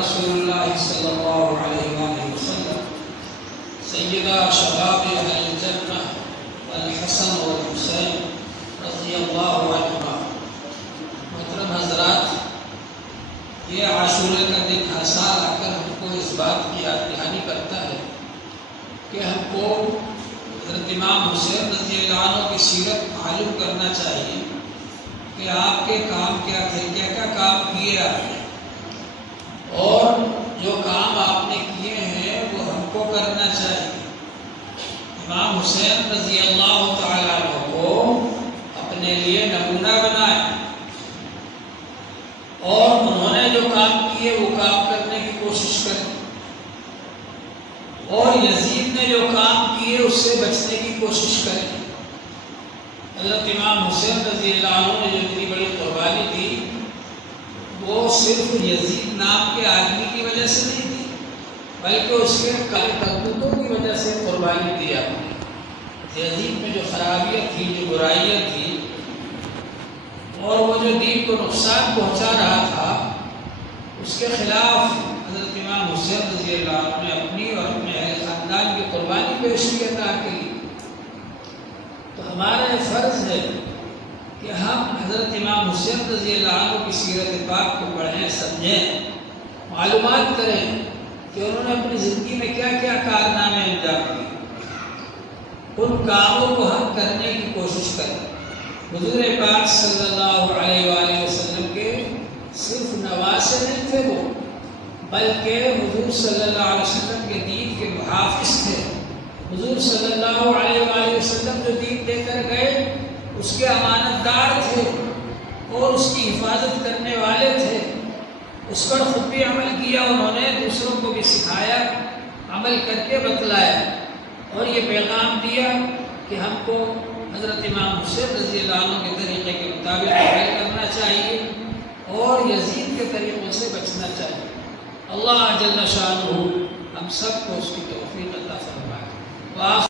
رسول اللہ صلی اللہ علیہ وآلہ وسلم سیدہ شباب اہل الجنہ الحسن والحسین رضی اللہ عنہما۔ محترم حضرات، یہ عاشورہ کا دن ہر سال آ کر ہم کو اس بات کی یاد دہانی کرتا ہے کہ ہم کو حضرت امام حسین رضی اللہ عنہ کی سیرت معلوم کرنا چاہیے کہ آپ کے کام کیا تھے، کیا کیا کام کیے آپ نے، اور جو کام آپ نے کیے ہیں وہ ہم کو کرنا چاہیے۔ امام حسین رضی اللہ تعالیٰ عنہ کو اپنے لیے نمونہ بنائے اور انہوں نے جو کام کیے وہ کام کرنے کی کوشش کریں، اور یزید نے جو کام کیے اس سے بچنے کی کوشش کریں۔ حضرت امام حسین رضی اللہ عنہ نے جو اتنی بڑی قربانی دی وہ صرف یزید نام کے آدمی کی وجہ سے نہیں دی، بلکہ اس کے کرتوتوں کی وجہ سے قربانی دی آپ نے۔ یزید میں جو خرابیت تھی، جو برائیاں تھی، اور وہ جو دین کو نقصان پہنچا رہا تھا، اس کے خلاف حضرت امام حسین رضی اللہ عنہ نے اپنی اور اپنے اہل خاندان کی قربانی پیش کی اللہ کے لیے۔ تو ہمارا یہ فرض ہے کہ ہم حضرت امام حسین رضی اللہ عنہ کی سیرت پاک کو پڑھیں، سمجھیں، معلومات کریں کہ انہوں نے اپنی زندگی میں کیا کیا کارنامے انجام دیے، ان کاموں کو ہم کرنے کی کوشش کریں۔ حضور پاک صلی اللہ علیہ وآلہ وسلم کے صرف نواسے نہیں تھے وہ، بلکہ حضور صلی اللہ علیہ وسلم کے دین کے محافظ تھے۔ حضور صلی اللہ علیہ وآلہ وسلم جو دین دے کر گئے اس کے امانت دار تھے اور اس کی حفاظت کرنے والے تھے۔ اس پر خود بھی عمل کیا انہوں نے، دوسروں کو بھی سکھایا، عمل کر کے بتلایا، اور یہ پیغام دیا کہ ہم کو حضرت امام حسین رضی اللہ عنہ کے طریقے کے مطابق عمل کرنا چاہیے اور یزید کے طریقوں سے بچنا چاہیے۔ اللہ جل شانہ ہم سب کو اس کی توفیق عطا فرمائے۔